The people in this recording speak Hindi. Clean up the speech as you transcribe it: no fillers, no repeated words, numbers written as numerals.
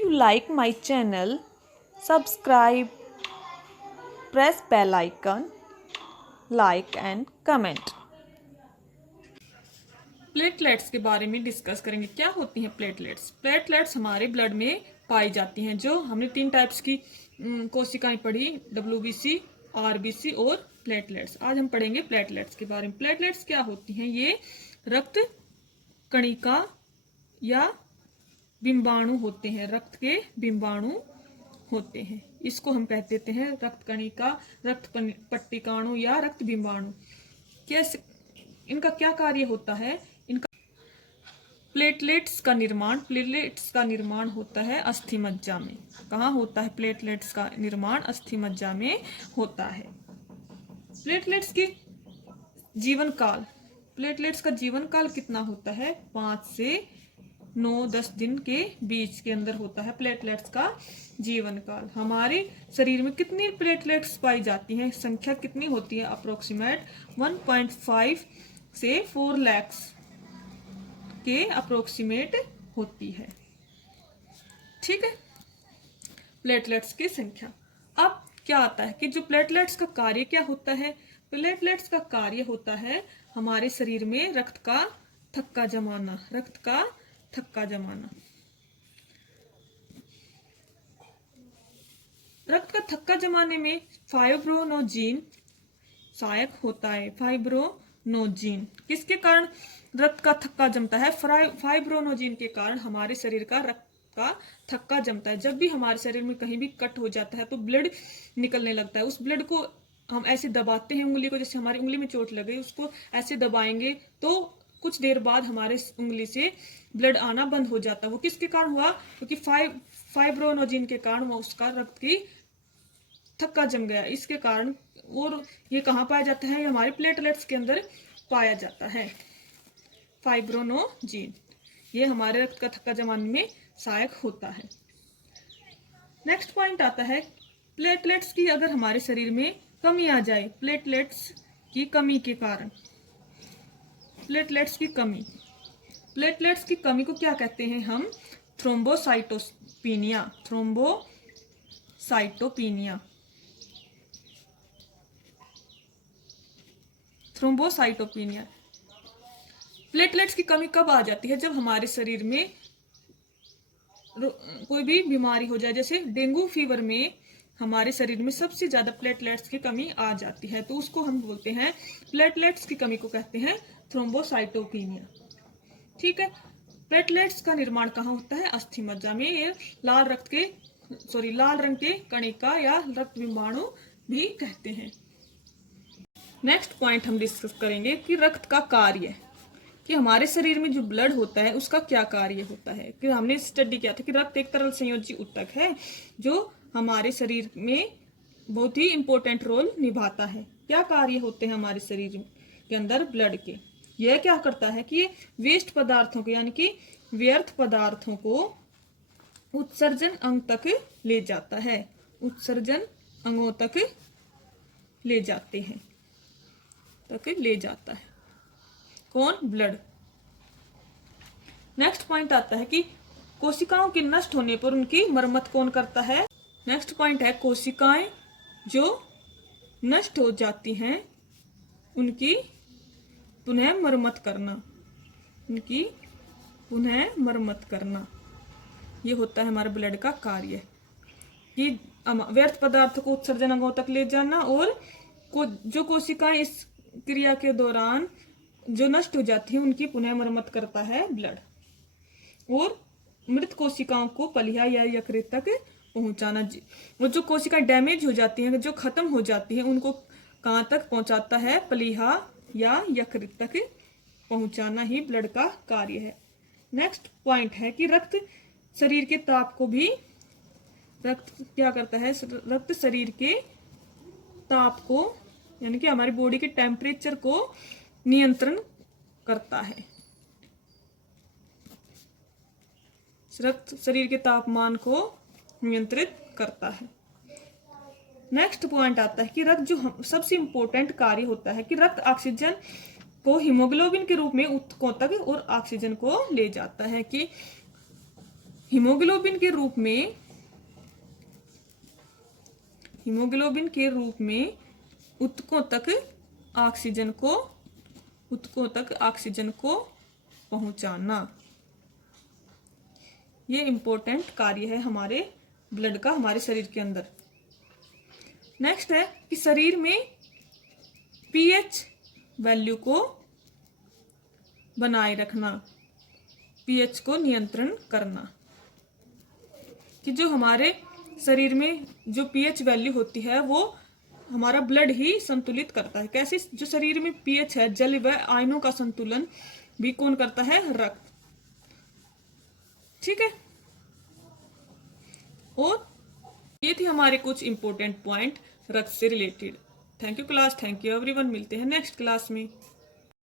you like my channel, subscribe, press bell icon, like and comment. Platelets के बारे में डिस्कस करेंगे। क्या होती हैं प्लेटलेट्स? प्लेटलेट्स हमारे ब्लड में पाई जाती हैं। जो हमने 3 टाइप्स की कोशिकाएं पढ़ी, WBC, RBC और प्लेटलेट्स। आज हम पढ़ेंगे प्लेटलेट्स के बारे में। प्लेटलेट्स क्या होती हैं? ये रक्त कणिका या बिंबाणु होते हैं। रक्त के बिंबाणु होते हैं, इसको हम कह देते हैं रक्त कणिका, रक्त पट्टिकाणु या रक्त बिंबाणु। कैसे, इनका क्या कार्य होता है? प्लेटलेट्स का निर्माण होता है अस्थि मज्जा में। कहाँ होता है प्लेटलेट्स का निर्माण? अस्थि मज्जा में होता है। प्लेटलेट्स की जीवन काल, प्लेटलेट्स का जीवन काल कितना होता है? 5 से 9-10 दिन के बीच के अंदर होता है प्लेटलेट्स का जीवन काल। हमारे शरीर में कितनी प्लेटलेट्स पाई जाती हैं? संख्या कितनी होती है? अप्रोक्सीमेट 1.5 से 4 लाख के अप्रोक्सीमेट होती है। ठीक है, प्लेटलेट्स की संख्या। अब क्या आता है कि जो प्लेटलेट्स का कार्य क्या होता है? प्लेटलेट्स का कार्य होता है हमारे शरीर में रक्त का थक्का जमाना। रक्त का थक्का जमाना, रक्त का थक्का जमाने में फाइब्रोनोजिन सहायक होता है। फाइब्रोनोजिन किसके कारण रक्त का थक्का जमता है? फाइब्रोनोजिन के कारण हमारे शरीर का रक्त का थक्का जमता है। जब भी हमारे शरीर में कहीं भी कट हो जाता है तो ब्लड निकलने लगता है। उस ब्लड को हम ऐसे दबाते हैं उंगली को, जैसे हमारी उंगली में चोट लग गई, उसको ऐसे दबाएंगे तो कुछ देर बाद हमारे उंगली से ब्लड आना बंद हो जाता है। वो किसके कारण हुआ? क्योंकि फाइब्रोनोजिन के कारण वो उसका रक्त की थक्का जम गया, इसके कारण। और ये कहाँ पाया जाता है? हमारे प्लेटलेट्स के अंदर पाया जाता है फाइब्रोनोजिन। ये हमारे रक्त का थक्का जमाने में सहायक होता है। नेक्स्ट पॉइंट आता है प्लेटलेट्स की अगर हमारे शरीर में कमी आ जाए, प्लेटलेट्स की कमी के कारण, प्लेटलेट्स की कमी, प्लेटलेट्स की कमी को क्या कहते हैं हम? थ्रोम्बोसाइटोपिनिया। Thrombocytopenia, thrombocytopenia. प्लेटलेट्स की कमी कब आ जाती है? जब हमारे शरीर में कोई भी बीमारी हो जाए, जैसे डेंगू फीवर में हमारे शरीर में सबसे ज्यादा प्लेटलेट्स की कमी आ जाती है, तो उसको हम बोलते हैं, प्लेटलेट्स की कमी को कहते हैं थ्रोम्बोसाइटोपिनिया। ठीक है, प्लेटलेट्स का निर्माण कहाँ होता है? अस्थि मज्जा में। ये लाल रंग के कणिका या रक्त बिंबाणु भी कहते हैं। नेक्स्ट पॉइंट हम डिस्कस करेंगे कि रक्त का कार्य, कि हमारे शरीर में जो ब्लड होता है उसका क्या कार्य होता है। कि हमने स्टडी किया था कि रक्त एक तरल संयोजी ऊतक है जो हमारे शरीर में बहुत ही इंपॉर्टेंट रोल निभाता है। क्या कार्य होते हैं हमारे शरीर के अंदर ब्लड के? यह क्या करता है कि ये वेस्ट पदार्थों को, यानी कि व्यर्थ पदार्थों को उत्सर्जन अंग तक ले जाता है। उत्सर्जन अंगों तक ले जाते हैं, तक ले जाता है कौन? ब्लड। नेक्स्ट पॉइंट आता है कि कोशिकाओं के नष्ट होने पर उनकी मरम्मत कौन करता है? नेक्स्ट पॉइंट है कोशिकाएं जो नष्ट हो जाती हैं उनकी पुनः मरम्मत करना। उनकी पुनः मरम्मत करना, ये होता है हमारे ब्लड का कार्य, कि व्यर्थ पदार्थों को उत्सर्जन अंगों तक ले जाना, और जो कोशिकाएं इस क्रिया के दौरान जो नष्ट हो जाती है उनकी पुनः मरम्मत करता है ब्लड। और मृत कोशिकाओं को पलिहा या यकृत तक पहुंचाना। वो जो कोशिकाएं डैमेज हो जाती हैं, जो खत्म हो जाती हैं, उनको कहाँ तक पहुंचाता है? पलिहा या यकृत तक पहुंचाना ही ब्लड का कार्य है। नेक्स्ट पॉइंट है कि रक्त शरीर के ताप को भी, रक्त क्या करता है? रक्त शरीर के ताप को, यानी कि हमारी बॉडी के टेम्परेचर को नियंत्रण करता है। रक्त शरीर के तापमान को नियंत्रित करता है। नेक्स्ट पॉइंट आता है कि रक्त जो सबसे इंपॉर्टेंट कार्य होता है कि रक्त ऑक्सीजन को हीमोग्लोबिन के रूप में ऊतकों तक और ऑक्सीजन को ले जाता है। कि हीमोग्लोबिन के रूप में ऊतकों तक ऑक्सीजन को पहुंचाना, ये इंपॉर्टेंट कार्य है हमारे ब्लड का, हमारे शरीर के अंदर। नेक्स्ट है कि शरीर में पीएच वैल्यू को बनाए रखना, पीएच को नियंत्रण करना, कि जो हमारे शरीर में जो पीएच वैल्यू होती है वो हमारा ब्लड ही संतुलित करता है। कैसे? जो शरीर में पीएच है, जल व आयनों का संतुलन भी कौन करता है? रक्त। ठीक है। और ये थी हमारे कुछ इंपॉर्टेंट पॉइंट रक्त से related. Thank you class, thank you everyone. मिलते हैं नेक्स्ट क्लास में।